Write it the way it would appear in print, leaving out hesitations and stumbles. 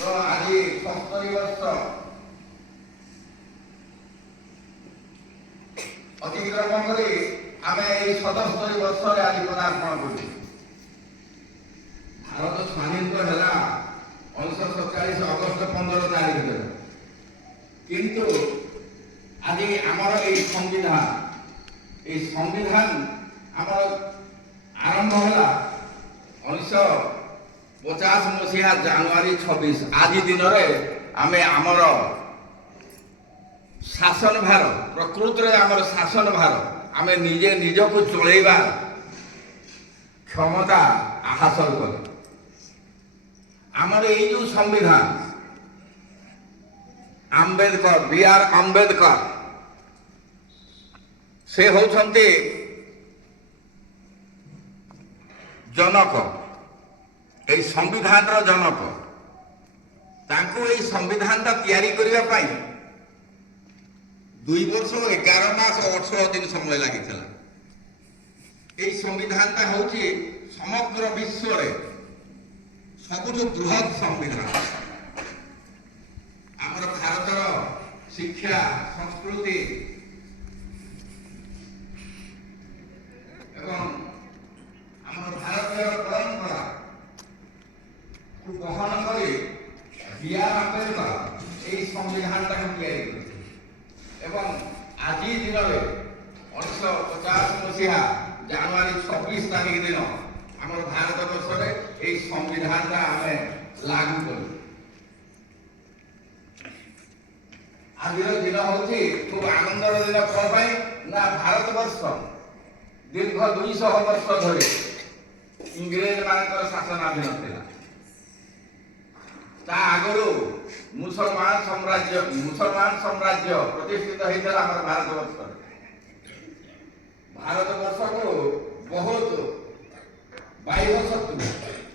ତ ଆଜି 70 ବର୍ଷ ଅତିକ୍ରମ କରି ଆମେ এই 77 ବର୍ଷରେ ଆଜି ପଦାର୍ପଣ କରୁଛୁ। ଭାରତ ସ୍ୱାଧୀନ ହେଲା 1947 ଅଗଷ୍ଟ 15 ତାରିଖରେ, କିନ୍ତୁ ଆଜି ଆମର এই সংবিধান ଆମର ଆରମ୍ଭ ହେଲା 1950 ମସିହା ଜାନୁଆରୀ 26। ଆଜି ଦିନରେ ଆମେ ଆମର ଶାସନ ଭାର, ପ୍ରକୃତରେ ଆମର ଶାସନ ଭାର ଆମେ ନିଜେ ନିଜକୁ ଚଳେଇବା କ୍ଷମତା ହାସଲ କଲେ। ଆମର এই ଯେଉଁ ସମ୍ବିଧାନ ଆମ୍ବେଦକର, B.R. ଆମ୍ବେଦକର, ସେ ହେଉଛନ୍ତି ଜନକ, এই ସମ୍ବିଧାନର ଜନକ। ତାଙ୍କୁ এই ସମ୍ବିଧାନଟା ତିଆରି କରିବା ପାଇଁ 2 ବର୍ଷ 11 ମାସ 18 ଦିନ ସମୟ ଲାଗିଥିଲା। এই ସମ୍ବିଧାନଟା ହେଉଛି ସମଗ୍ର ବିଶ୍ୱରେ ସବୁଠୁ ବୃହତ ସମ୍ବିଧାନ। ଆମର ଭାରତର ଶିକ୍ଷା, ସଂସ୍କୃତି ଏବଂ ଆମର ଭାରତୀୟ ପରମ୍ପରାକୁ ବହନ କରି B.R. ଆମ୍ବେଦକର এই ସମ୍ବିଧାନଟାକୁ ତିଆରି କରିଥିଲେ। ଏବଂ ଆଜି ଦିନରେ 1950 ମସିହା ଜାନୁଆରୀ 26 ତାରିଖ ଦିନ ଆମର ଭାରତ ବର୍ଷରେ এই ସମ୍ବିଧାନଟା ଆମେ ଲାଗୁ କଲୁ। ଆଜିର ଦିନ ହେଉଛି ଖୁବ୍ ଆନନ୍ଦର ଦିନ। କ'ଣ ପାଇଁ ନା ଭାରତବର୍ଷ ଦୀର୍ଘ 200 ବର୍ଷ ଧରି ଇଂରେଜ ମାନଙ୍କର ଶାସନାଧୀନ ଥିଲା। ତା ଆଗରୁ ମୁସଲମାନ ସାମ୍ରାଜ୍ୟ ପ୍ରତିଷ୍ଠିତ ହେଇଥିଲା ଆମର ଭାରତବର୍ଷରେ। ଭାରତବର୍ଷକୁ